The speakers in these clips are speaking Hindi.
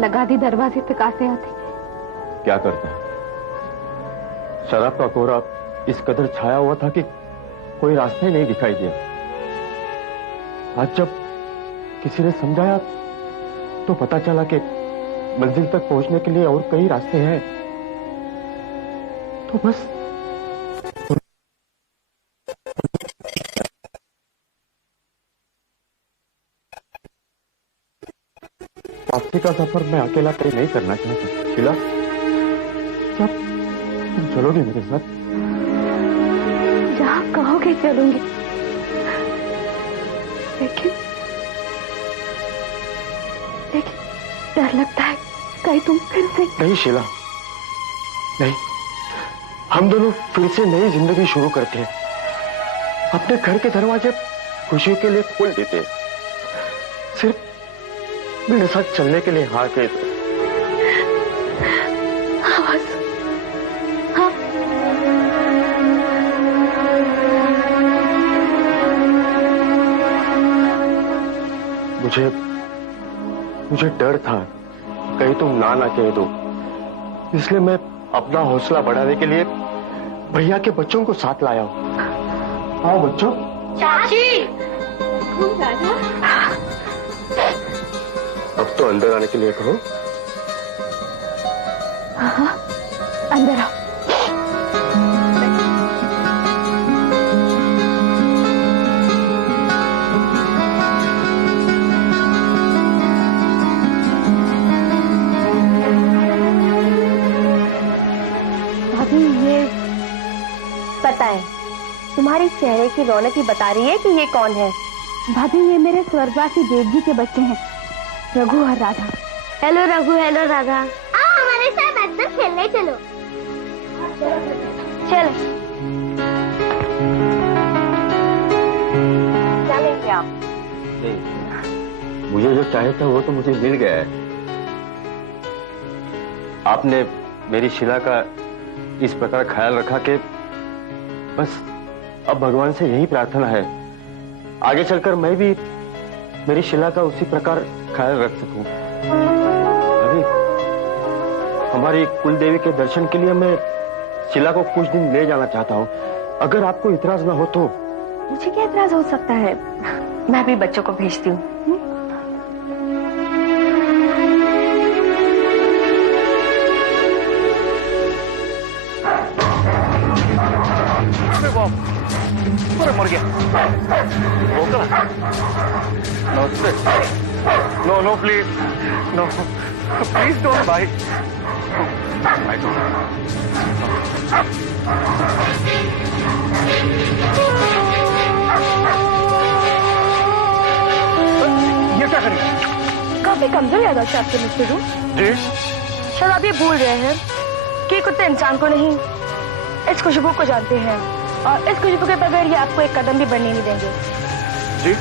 लगा दी दरवाजे तक आते आते। क्या करता, शराब का कोहरा इस कदर छाया हुआ था कि कोई रास्ता ही नहीं दिखाई दिया। आज जब किसी ने समझाया तो पता चला कि मंजिल तक पहुंचने के लिए और कई रास्ते हैं। तो बस वापसी का सफर मैं अकेला तय नहीं करना चाहता। शीला, क्या तुम चलोगे मेरे साथ? जहां कहोगे चलूंगी, लेकिन डर लगता है कहीं तुम फिर से। नहीं शीला, नहीं, हम दोनों फिर से नई जिंदगी शुरू करते हैं। अपने घर के दरवाजे खुशियों के लिए खोल देते हैं। सिर्फ मेरे साथ चलने के लिए हाँ कह दो। हाँ। मुझे डर था कहीं तुम ना कह दो, इसलिए मैं अपना हौसला बढ़ाने के लिए भैया के बच्चों को साथ लाया हूं। आओ बच्चों। चाची। अब तो अंदर आने के लिए कहो। हाँ, अंदर आओ। पता है, तुम्हारी चेहरे की रौनक ही बता रही है कि ये कौन है। भाभी, ये मेरे स्वर्गवासी देव जी के बच्चे हैं, रघु और राधा। Hello Raghu, hello Radha. आओ हमारे साथ अंदर खेलने चलो। चलो। क्या लेंगे आप? मुझे जो चाहिए था वो तो मुझे मिल गया है। आपने मेरी शीला का इस प्रकार ख्याल रखा कि बस अब भगवान से यही प्रार्थना है, आगे चलकर मैं भी मेरी शीला का उसी प्रकार ख्याल रख सकूं। अभी हमारी कुल देवी के दर्शन के लिए मैं शीला को कुछ दिन ले जाना चाहता हूं, अगर आपको इतराज ना हो तो। मुझे क्या इतराज हो सकता है, मैं भी बच्चों को भेजती हूँ। अरे मर गया। No no please, no please don't bite. ये क्या करें? काफी कमजोर याददाश्त आपके मिस्टर रू। जी शायद आप ये भूल रहे हैं कि कुत्ते इंसान को नहीं, इस खुशबू को जानते हैं, और इस खुशबू के बगैर ये आपको एक कदम भी बढ़ने नहीं देंगे। जी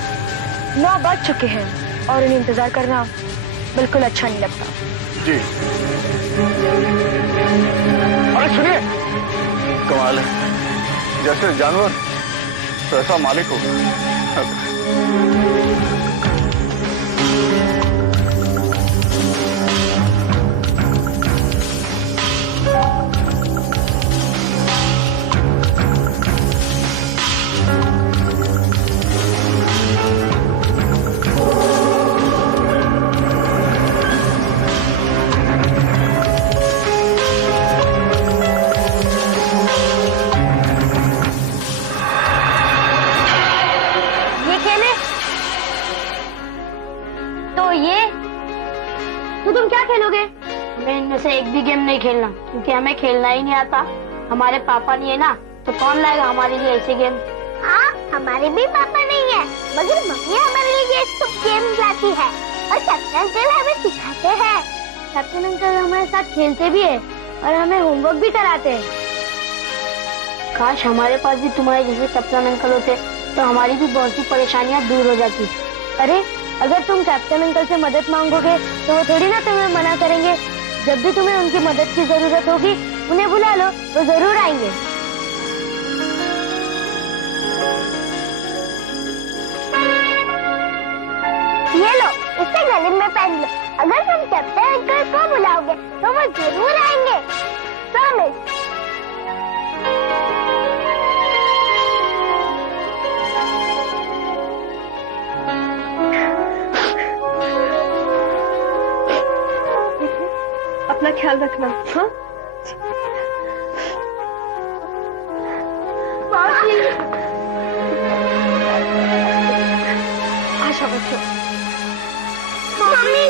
9 बज चुके हैं और इन्हें इंतजार करना बिल्कुल अच्छा नहीं लगता। जी। अरे सुनिए, कमाल है, जैसे जानवर वैसा मालिक हो। से एक भी गेम नहीं खेलना, क्योंकि हमें खेलना ही नहीं आता। हमारे पापा नहीं है ना, तो कौन लाएगा हमारे लिए ऐसे गेम। हाँ, हमारे भी पापा नहीं है, मगर मम्मी हमारे लिए ये सब गेम लाती है और कैप्टन अंकल हमें सिखाते हैं। कैप्टन अंकल हमारे साथ खेलते भी है और हमें होमवर्क भी कराते हैं। काश हमारे पास भी तुम्हारे जैसे कैप्टन अंकल होते तो हमारी भी बहुत सी परेशानियाँ दूर हो जाती। अरे अगर तुम कैप्टन अंकल से मदद मांगोगे तो वो थोड़ी ना तुम्हें मना करेंगे। जब भी तुम्हें उनकी मदद की जरूरत होगी उन्हें बुला लो, वो जरूर आएंगे। ये लो, इससे गले में पहन लो। अगर तुम कैप्टन अंकल को बुलाओगे तो वो जरूर आएंगे। प्रॉमिस। अपना ख्याल रखना। हाँ आशा बच्चों। मम्मी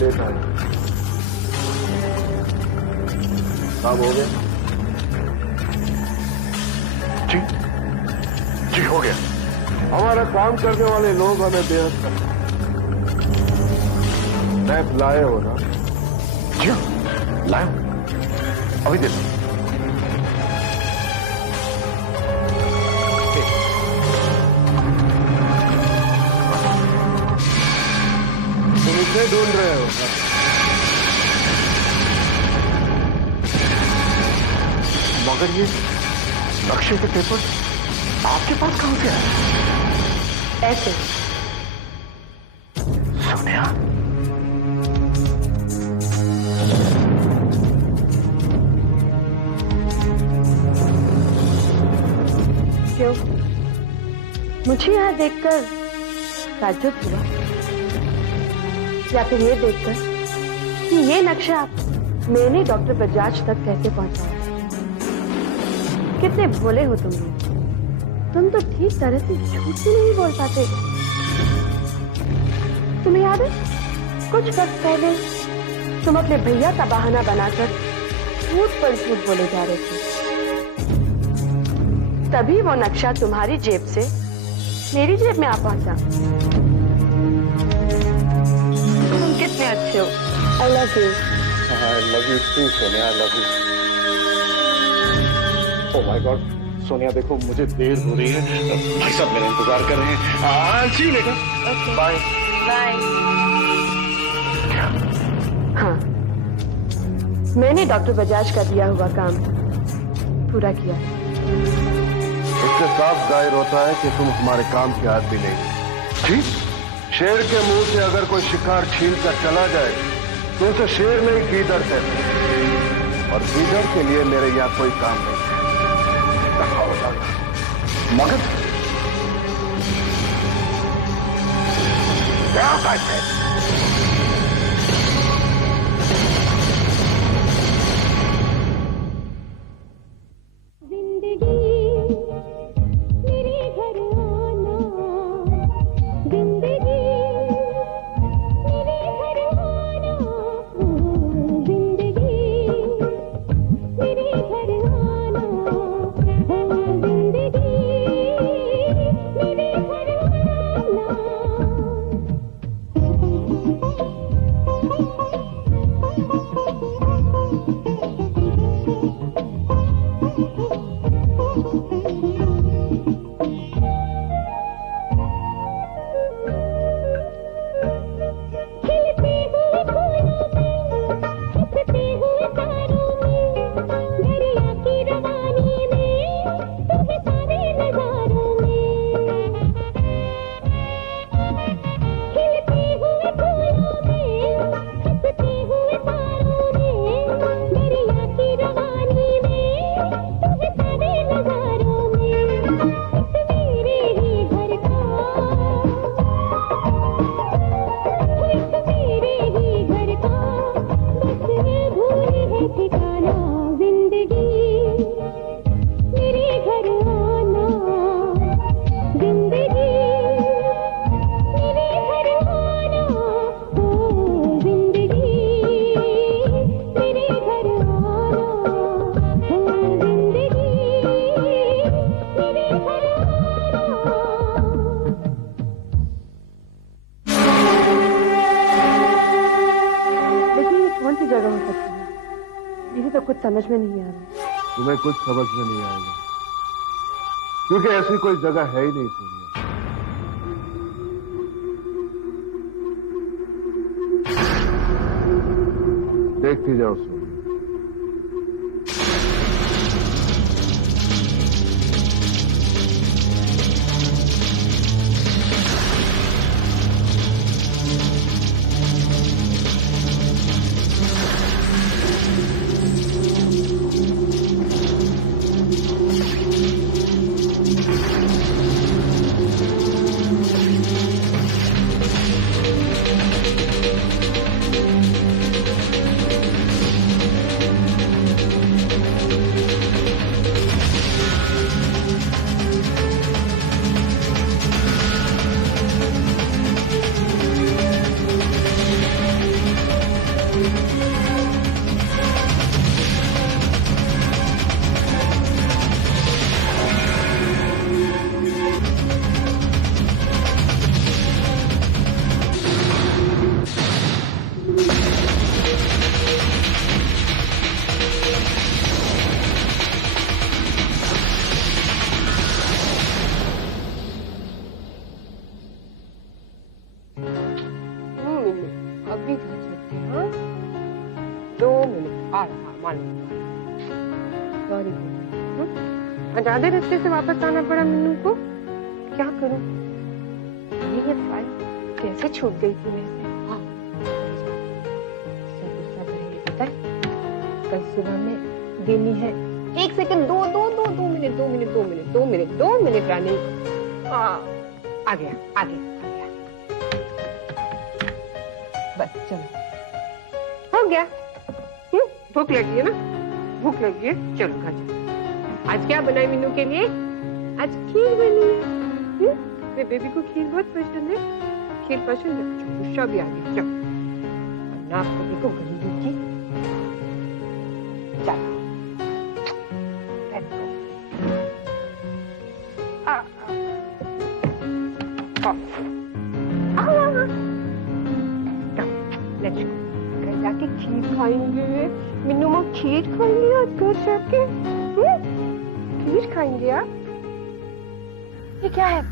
लेट आए। काम हो गया? जी जी हो गया। हमारा काम करने वाले लोग हमें बेहद करते हैं। मैप लाए हो ना? जी लाए हो, अभी दे दो। तुम इसे ढूंढ रहे हो? मगर ये नक्शे के पेपर आपके पास कहां से आए? ऐसे सोनिया, क्यों? मुझे यहाँ देखकर ताज्जुब हुआ या फिर ये देखकर कि ये नक्शा मैंने डॉक्टर बजाज तक कैसे पहुंचाया? कितने भोले हो तुम लोग। तुम तो ठीक तरह से झूठ भी नहीं बोल पाते। तुम्हें याद है कुछ वक्त पहले तुम अपने भैया का बहाना बनाकर झूठ पर झूठ बोले जा रहे थे। तभी वो नक्शा तुम्हारी जेब से मेरी जेब में आ पहुंचा। तुम कितने अच्छे हो। I love you. I love you too Sonia, I love you. Oh my God, Sonia देखो मुझे देर हो रही है, भाई साहब मेरा इंतजार कर रहे हैं। See you later. Bye bye. हाँ, मैंने डॉक्टर बजाज का दिया हुआ काम पूरा किया। इससे साफ जाहिर होता है कि तुम हमारे काम के आदमी नहीं। ठीक, शेर के मुंह से अगर कोई शिकार छीन कर चला जाए तो उसे शेर नहीं गीदड़ कहते, और गीदड़ के लिए मेरे यहाँ कोई काम नहीं है। मगर क्या बात है? समझ में नहीं आ रहा। तुम्हें कुछ समझ में नहीं आएगा, क्योंकि ऐसी कोई जगह है ही नहीं सोनिया। देखती जाओ सोनिया। अभी घर चलते हैं, हाँ? 2 मिनट आ रहा मान सॉरी। आजादे रास्ते से वापस आना पड़ा मीनू को। क्या करूं? ये फाइल कैसे छूट गई थी मेरे से? हाँ, गुस्सा करेंगे पता है? कल सुबह में देनी है। 1 सेकंड, 2 मिनट रानी। आ गया। बस चलो, हो गया। भूख लगी है ना? भूख लगी है, चलो खा जाओ। आज क्या बनाए मीनू के लिए? आज खीर बनी है। मेरे बेबी को खीर बहुत पसंद है। खीर पसंद है, गुस्सा भी आ गया। चलो, वरना आपको देखो गंदी की। चलो, let's go। Let's go. घर जाके खीर खाएंगे। मीनू माँ खीर खाएंगे आज घर जाके। खीर खाएंगे आप। ये क्या है?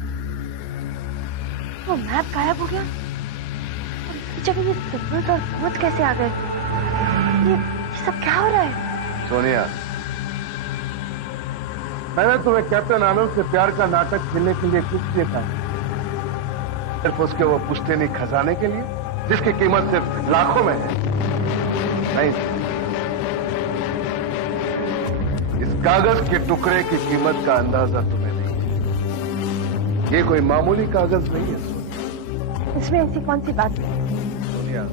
वो मैप गायब हो गया और इसकी जगह ये सिग्नल्स और फोन्स कैसे आ गए? ये सब क्या हो रहा है? सोनिया, मैंने तुम्हें कैप्टन आनंद से प्यार का नाटक खेलने के लिए कुछ नहीं कहा। सिर्फ उसके वो पुश्तैनी खजाने के लिए, जिसकी कीमत सिर्फ लाखों में है। नहीं, इस कागज के टुकड़े की कीमत का अंदाजा तुम्हें नहीं है। ये कोई मामूली कागज नहीं है सोनिया। इसमें ऐसी कौन सी बात है? सोनिया,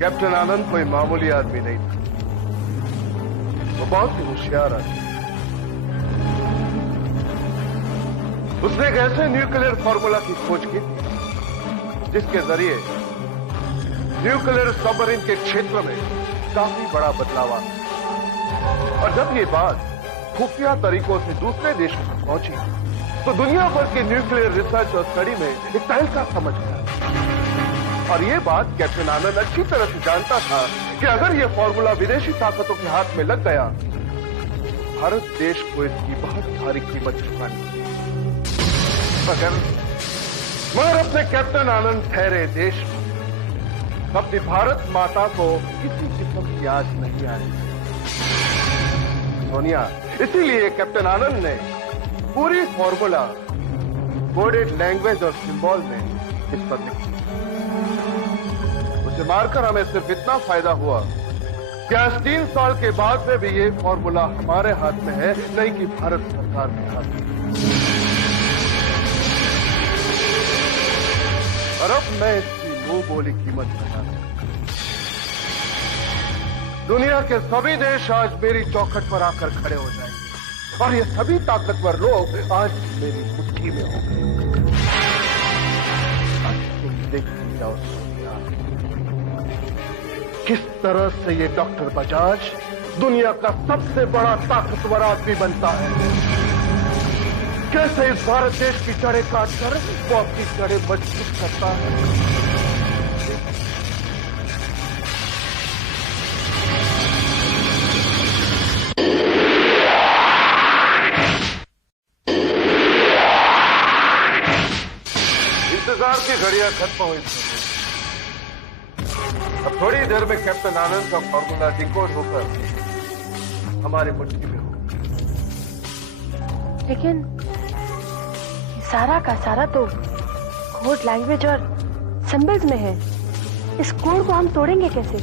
कैप्टन आनंद कोई मामूली आदमी नहीं था। वो बहुत ही होशियार आदमी। उसने एक ऐसे न्यूक्लियर फॉर्मूला की खोज की जिसके जरिए न्यूक्लियर सबमरीन के क्षेत्र में काफी बड़ा बदलाव आया। और जब ये बात खुफिया तरीकों से दूसरे देशों तक पहुंची तो दुनिया भर के न्यूक्लियर रिसर्च और स्टडी में एक तहलका समझ गया। और ये बात कैप्टन आनंद अच्छी तरह से जानता था कि अगर ये फॉर्मूला विदेशी ताकतों के हाथ में लग गया, भारत देश को इसकी बहुत भारी कीमत चुकानी पड़ेगी। मगर अपने कैप्टन आनंद ठहरे देश में अपनी भारत माता को किसी किस्म की याद नहीं आई। सोनिया, इसीलिए कैप्टन आनंद ने पूरी फॉर्मूला कोडेड लैंग्वेज और सिंबल में इस पर लिख दिया। उसे मारकर हमें सिर्फ इतना फायदा हुआ कि आज 3 साल के बाद में भी ये फॉर्मूला हमारे हाथ में है, नहीं कि भारत सरकार के हाथ में। और अब मैं इसकी मुंह बोली कीमत बता दूं। दुनिया के सभी देश आज मेरी चौखट पर आकर खड़े हो जाएंगे और ये सभी ताकतवर लोग आज मेरी मुट्ठी में होंगे। अब तुम देखते जाओ सोनिया, किस तरह से ये डॉक्टर बजाज दुनिया का सबसे बड़ा ताकतवर आदमी बनता है। कैसे इस भारत देश की जड़ें काटकर वो अपनी जड़ें मजबूत करता है। इंतजार की घड़ियां खत्म हुई थी। अब थोड़ी देर में कैप्टन आनंद का फॉर्मूला डिकोड होकर हमारी मुट्ठी में होगा। लेकिन सारा का सारा तो कोड लैंग्वेज और सिंबल्स में है। इस कोड को हम तोड़ेंगे कैसे?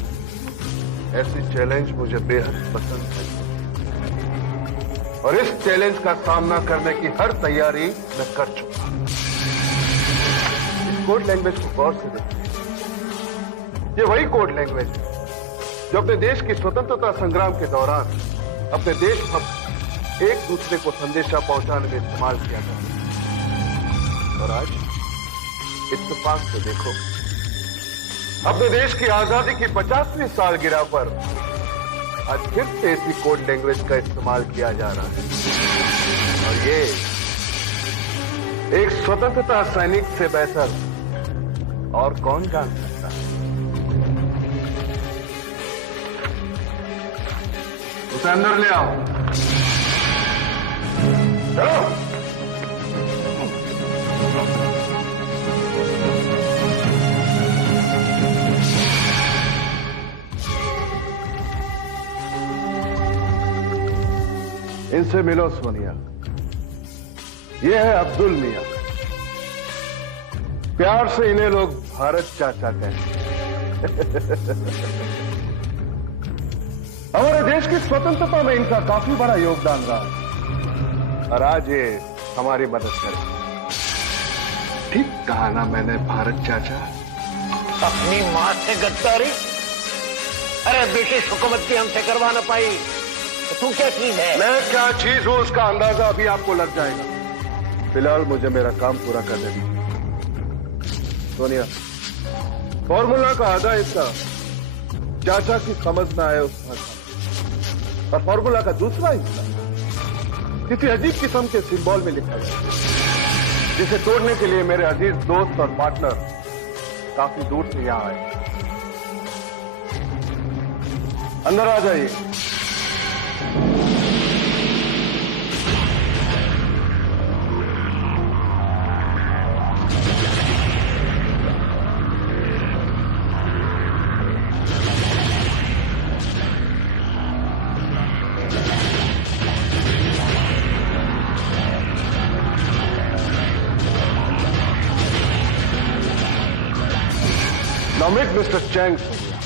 ऐसी चैलेंज मुझे बेहद पसंद है और इस चैलेंज का सामना करने की हर तैयारी मैं कर चुका हूं। इस कोड लैंग्वेज को गौर से देखिए। ये वही कोड लैंग्वेज है जो अपने देश की स्वतंत्रता संग्राम के दौरान अपने देशभक्त एक दूसरे को संदेशा पहुंचाने में इस्तेमाल किया जाता है। और आज इत्तेफाक से देखो, अपने देश की आजादी की 50वीं सालगिरह पर आज फिर से इसी कोड लैंग्वेज का इस्तेमाल किया जा रहा है। और ये एक स्वतंत्रता सैनिक से बेहतर और कौन जान सकता है? उसे अंदर ले आओ। चलो। इनसे मिलो सोनिया। ये है अब्दुल मियां। प्यार से इन्हें लोग भारत चाचा कहते हैं। हमारे देश की स्वतंत्रता में इनका काफी बड़ा योगदान रहा और आज ये हमारी मदद करे। ठीक कहा ना मैंने भारत चाचा? अपनी मां से गद्दारी? अरे ब्रिटिश हुकूमत भी हमसे करवा ना पाई तो तू क्या चीज है? मैं क्या चीज हूं उसका अंदाजा अभी आपको लग जाएगा। फिलहाल मुझे मेरा काम पूरा करने दीजिए। सोनिया, फॉर्मूला का आधा हिस्सा चाचा की समझ में आए उस भाषा और फॉर्मूला का दूसरा हिस्सा किसी अजीब किस्म के सिंबल में लिखा गया, जिसे तोड़ने के लिए मेरे अजीज दोस्त और पार्टनर काफी दूर से यहां आए। अंदर आ जाइए। Now meet Mr. Chang Sonia।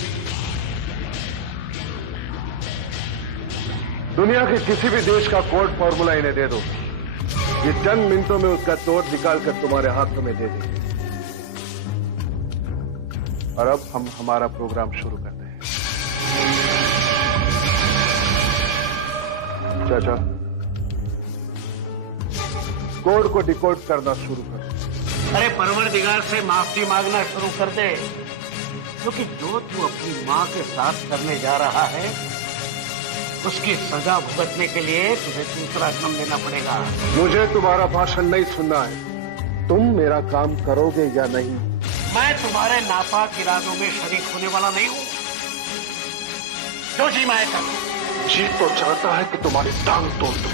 दुनिया के किसी भी देश का कोड फॉर्मूला इन्हें दे दो, ये चंद मिनटों में उसका तोड़ निकाल कर तुम्हारे हाथों में दे देंगे। और अब हम हमारा प्रोग्राम शुरू करते हैं। चाचा, कोड को डिकोड करना शुरू करो। अरे परवरदिगार से माफी मांगना शुरू कर दे, क्योंकि जो तू अपनी मां के साथ करने जा रहा है उसकी सजा भुगतने के लिए तुझे दूसरा जन्म लेना पड़ेगा। मुझे तुम्हारा भाषण नहीं सुनना है। तुम मेरा काम करोगे या नहीं? मैं तुम्हारे नापाक इरादों में शरीक होने वाला नहीं हूं। जो जी मैं कर जी तो चाहता है कि तुम्हारी टांग तोड़ दूं।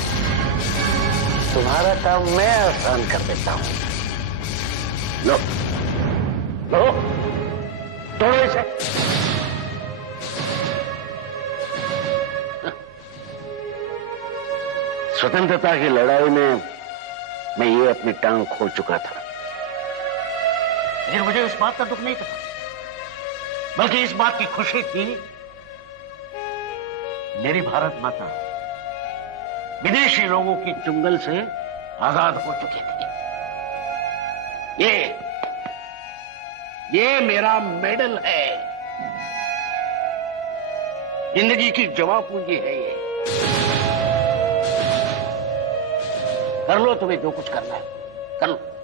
तुम्हारा काम मैं आसान कर देता हूं। लो, लो, तोड़ो इसे। स्वतंत्रता की लड़ाई में मैं ये अपनी टांग खो चुका था, लेकिन मुझे इस बात का दुख नहीं था, बल्कि इस बात की खुशी थी मेरी भारत माता विदेशी लोगों की चुंगल से आजाद हो चुकी थी। ये मेरा मेडल है, जिंदगी की जमा पूंजी है ये। कर लो तुम्हें जो कुछ करना है, कर लो।